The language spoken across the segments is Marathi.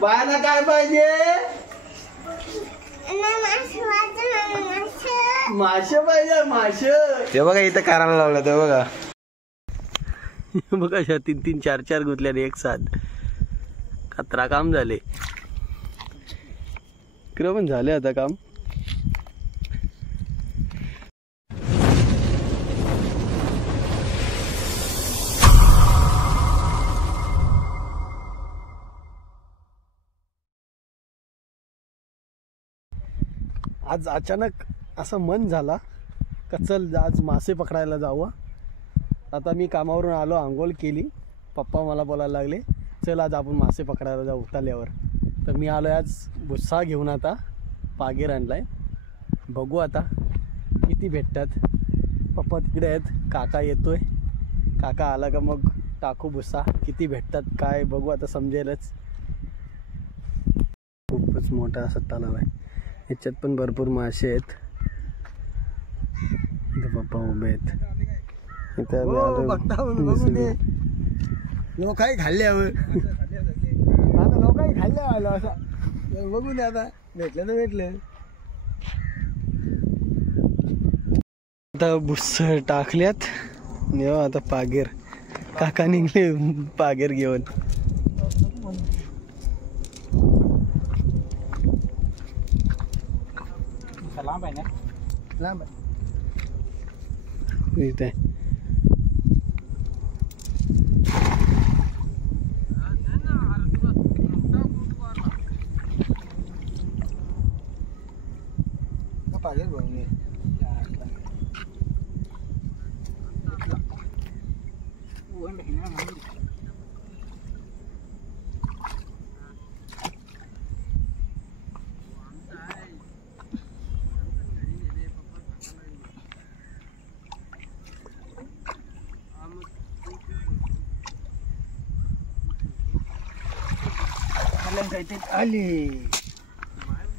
बाळाला काय पाहिजे? मासे पाहिजे, मासे. ते बघा इथं करायला लावलं, ते बघा. बघा 3-3 4-4 गुतल्या एक साथ. खतरा काम झाले. इकडे पण झाले आता काम. आज अचानक असं मन झाला का चल आज मासे पकडायला जाऊ. आता मी कामावरून आलो, आंघोळ केली, पप्पा मला बोलायला लागले चल आज आपण मासे पकडायला जाऊ तल्यावर. तर मी आलो आज भुस्सा घेऊन, आता पागेर आणलाय. बघू आता किती भेटतात. पप्पा तिकडे आहेत, काका येतोय, काका आला का मग टाकू भुस्सा. किती भेटतात काय बघू आता, समजेलच. खूपच मोठा असा तलाव आहे, ह्याच्यात पण भरपूर मासे आहेत. इथं पप्पा उभे आहेत. लोकाही खाल्ल्यावर आता लोकाही खाल्ल्या आलो असं बघू दे. आता भेटलं तर भेटलं. आता बुस्स टाकल्यात. आता पागेर काका निघले पागेर घेऊन. लांब आहे ना, लांब आहे. इथे पागेर बघून आले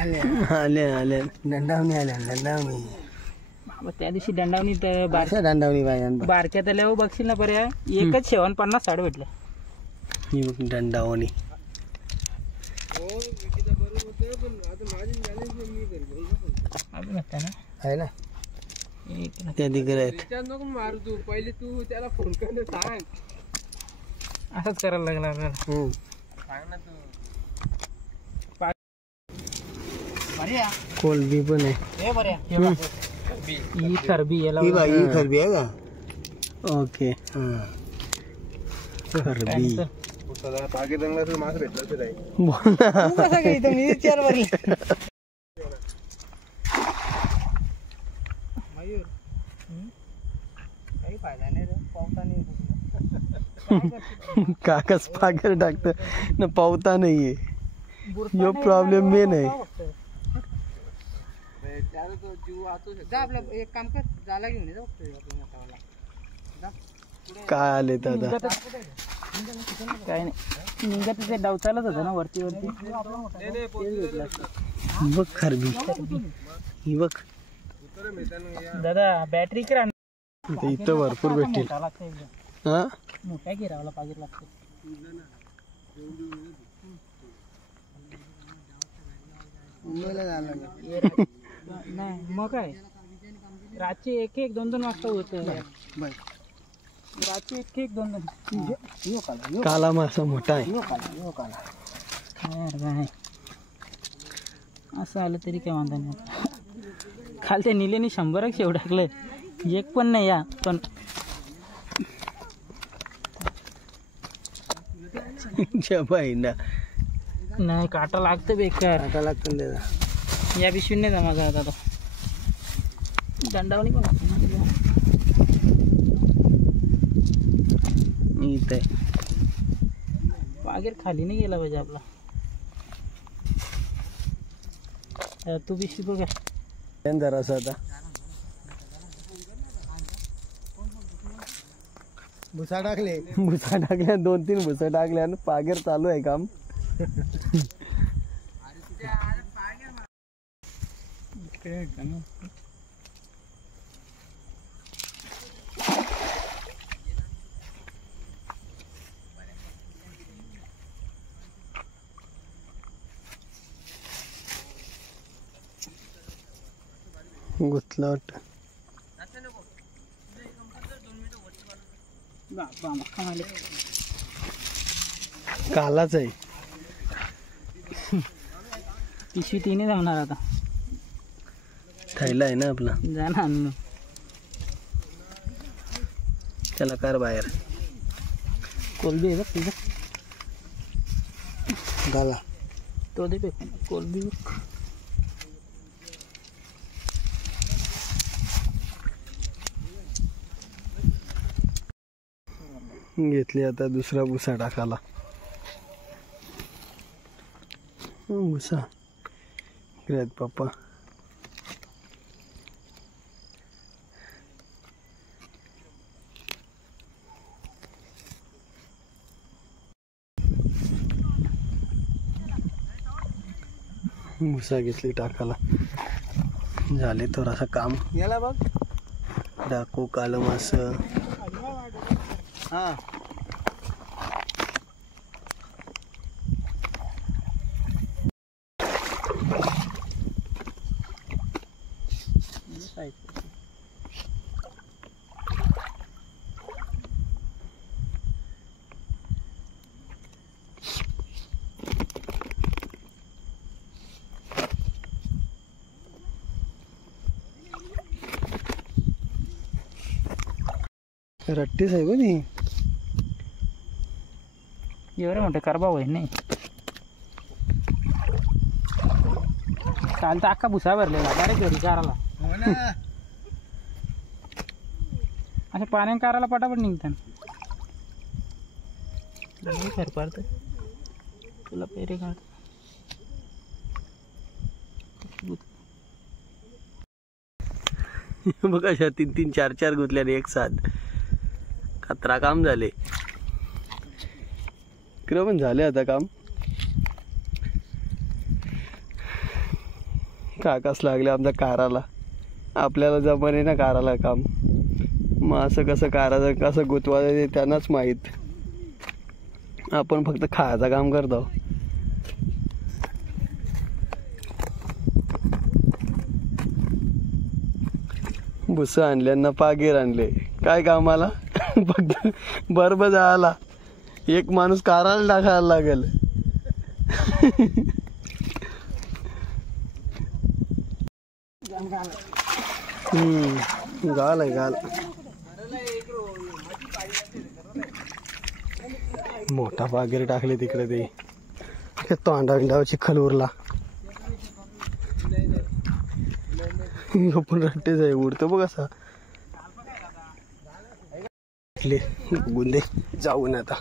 आले आले आले दंडावणी आल्या दंडावणी. त्या दिवशी दंडावणी तर दंडावणी बारक्या तल्यावर बघशील ना पर्या एकच 57-60 भेटलं. ही बघ दंडावणी. आहे ना त्या तिकडे मारू तू पहिले, तू त्याला फोन कर सांग. असंच करायला लागला आपल्याला. सांग ना तू. कोलबी पण आहे. ही खरबी आहे का? ओके खरबी. मास भेटला काकाच पागेर टाकत ना, पावता नाहीये. यो प्रॉब्लेम मेन आहे. एक काम कर, जाला घेऊन ये. काय आले दादा? काय नाही, निघत ते डाव चालत होता ना वरती वरती. बघ खरबी ही बघ दादा. बॅटरी करा इथं भरपूर भेटतील. हा मोठ्या गिरावला पागीर लागतो. नाही मग काय, रातचे 1-1, 2-2 वाजता होत. रातचे 1-1, 2-2. काला मासा मोठा आहे. असं आलं तरी काय वांधा नाही. खालच्या निलेने 100 शेव टाकलं, एक पण नाही या. पण नाही काटा लागतं बेकार. काटा लागतं त्याचा. या पिशवी नाही जमा करत आता. दंडावणी पण इथे पागेर खाली नाही गेला पाहिजे आपला. तू पिशवी बघा जरासा. आता भुसा टाकल्या 2-3 भुसा टाकल्या आणि पागेर चालू आहे काम. गुतला वाटतं. कालाच आहे. पिशवी तिने जाणार आता. थैला आहे ना आपला. जाणार त्याला कार बाहेर. कोलबी आहे बघ तुझं. गाला तो दे कोलबी. घेतली आता दुसरा भुसा टाकाला. भुसा ग्रेट पप्पा. भुसा घेतली टाकाला. झाले थोडासा काम. याला बघ डाकू कालं मास. हा रट्टीच आहे बघ. एवढं मोठं करबाव आहे नाही. काल तर अख्खा भुसा भरलेला डायरेक्ट घरी काराला. असं पाण्याने काराला पटापट निघतात. खर पाडत तुला पेरे काढ. बघ अशा 3-3 4-4 गुतल्याने एक साथ खतरा काम झाले. इकडं पण झाले आता काम. काकास लागले आमच्या काराला. आपल्याला जमाने ना काराला काम. मग असं कसं काराचं कसं गुतवायचं ते त्यांनाच माहीत. आपण फक्त खायचं काम करतो. भुसं आणल्यांना पागीर आणले. काय कामाला फक्त बरोबर जायला. एक माणूस काराला टाकायला लागेल. गाल आहे गाल. मोठा पागीर टाकले तिकडे. ते तोंडा बिंडावर चिखल उरला. पण रट्टेच आहे. उडतो बघ असा. गुंदे जाऊन आता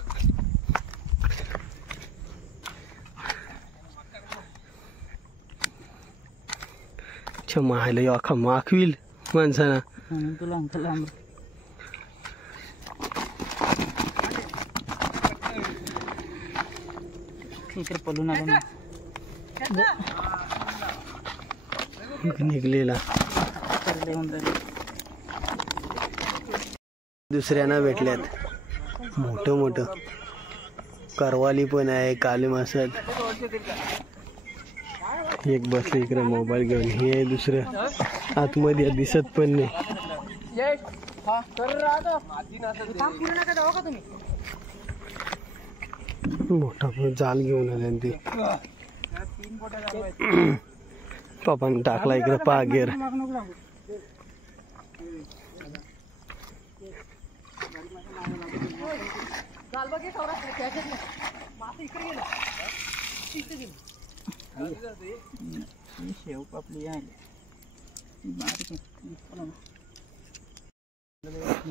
मायला अख्खा माखविल माणसाना. तुला इकडे पळून आलो निघलेला. दुसऱ्यांना भेटल्यात मोठं मोठं. करवाली पण आहे. काले मासात एक बसले इकडे मोबाईल घेऊन. हे दुसरं आतमध्ये दिसत पण नाही. मोठा जाल घेऊन आले ते. पप्पाने टाकला इकडे पागेर. शेव पापली आहे.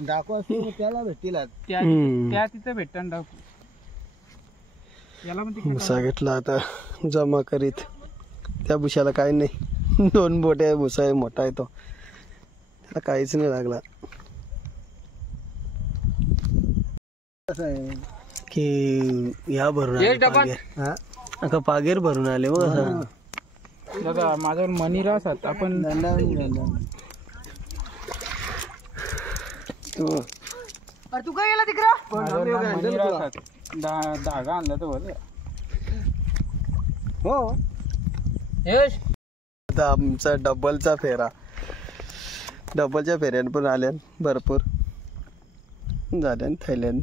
डाकू असतो त्याला भेटतील. त्या तिथं भेटतात डाकू. याला पण भुसा घेतला आता जमा करीत. त्या भुशाला काही नाही. 2 बोटे भुसा आहे. मोठा आहे तो. त्याला काहीच नाही लागला. की या भरून आले पागेर. हा अका पागेर भरून आले बघ असं. दादा माझ्यावर मनीरा असतात. आपण तू काय गेला तिकडं. धागा आणला तो हो. आता आमचा डबलचा फेरा. डबलच्या फेऱ्यान पण आल्या भरपूर झाल्या थैल्यान.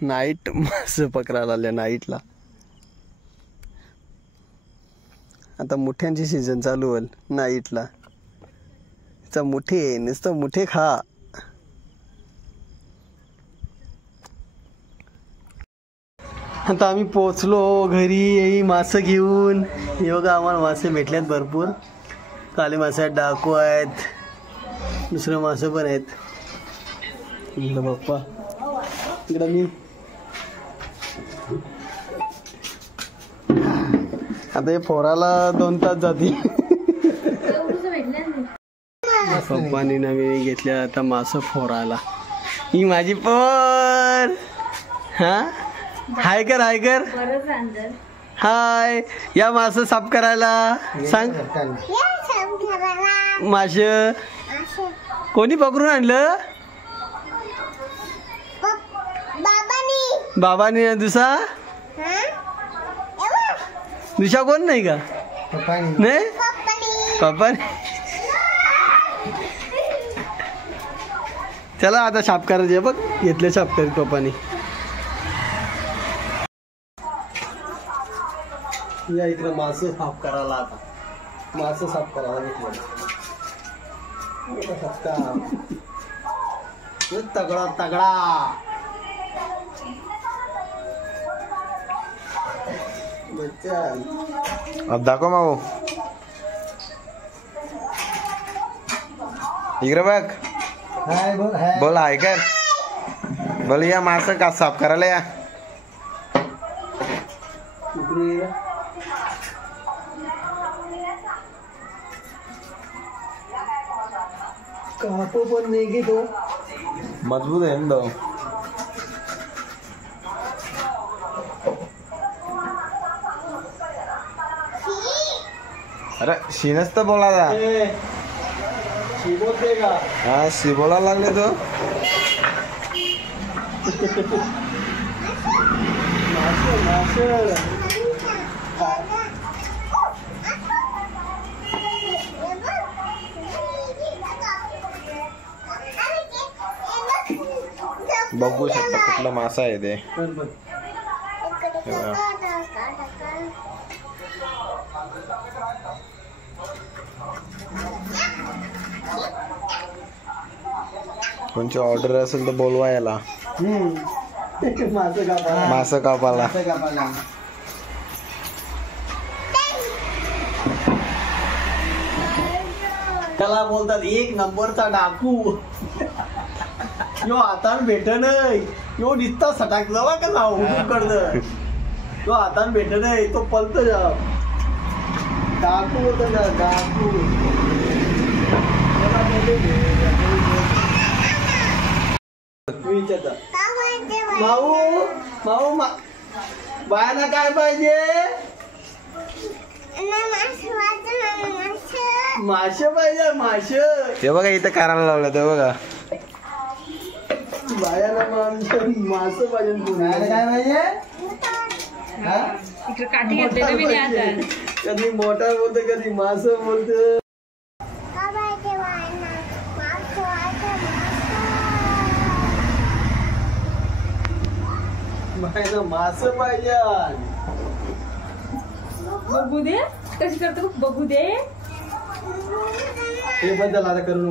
नाईट मासे पकडायला आल्या नाईटला. आता मुठ्यांची सीझन चालू होईल नाईटला. मुठे नुसतं मुठे खा. आता आम्ही पोचलो घरी. येई मासे घेऊन. हे बघा आम्हाला मासे भेटल्यात भरपूर. काले मासे आहेत, डाकू आहेत, दुसरे मासे पण आहेत. इकडं पप्पा, इकडं मी. आता हे फोराला 2 तास जातील. पप्पानी नवीन घेतल्या आता मासे फोरायला. ही माझी पोर. हा हाय कर हाय कर. हाय. या मासे साफ करायला सांग. मासे कोणी पकडून आणलं? बाबानी. दुसरा दुसरा कोण नाही का? नाही पप्पानी. चला आता साफ करायचे बघ. घेतले साफ करीत पप्पानी. या इकडे मासे साफ करायला. आता मासे साफ करायला घेतलं. तगडा तगडा. अब दाखव माऊ. इकडे बघ. बोल हाय कर. बोल या मासे का साफ करायला या. कापो पण नाही की तो मजबूत आहे ना. अरे शीनच तर बोला. बोलते का? हा शी बोला लागले तो. बघू शकता कुठला मासा आहे ते. कोणची ऑर्डर असेल तर बोलवा याला. मासे कापायला. त्याला बोलतात 1 नंबरचा डाकू. यो हातान भेट नाही. यो निसता सटाक जावा का जाऊ करत. तो हातान भेट नाही. तो पलत जा. डाकू होत ना डाकू. माऊ माऊ बायाला काय पाहिजे? मासे पाहिजे. मासे ते बघा इथं करायला लावलं ते बघा. बायाला मासे पाहिजे. काय पाहिजे? कधी मोठा बोलते कधी मासे बोलते. मासे पाहिजे. बघू दे कशी करतो. बघू दे. हे बद्दल आता करू